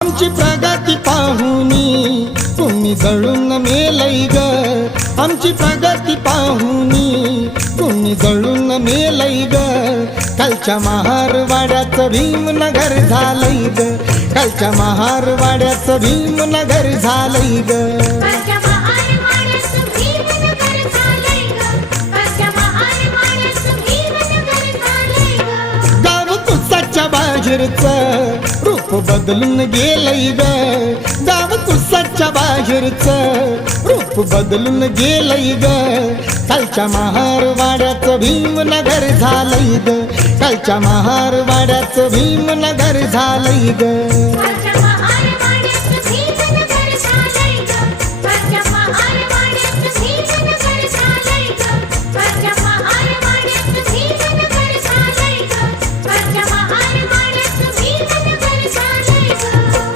आमची प्रगती पाहुनी तुम्ही जळून मेलै ग, आमची प्रगती पाहुनी तुम्ही जळून मेलै ग। कालच्या महारवाड्याचं भीमनगर झालंय ग, कालच्या महारवाड्याचं भीमनगर झालंय ग। बाहेरचं रूप बदलून गेलंय ग, गाव कुसाच्या बाहेरचं रूप बदलून गेलंय ग। कालच्या महारवाड्याचं भीमनगर झालंय ग, कालच्या महारवाड्याचं भीमनगर झालंय ग।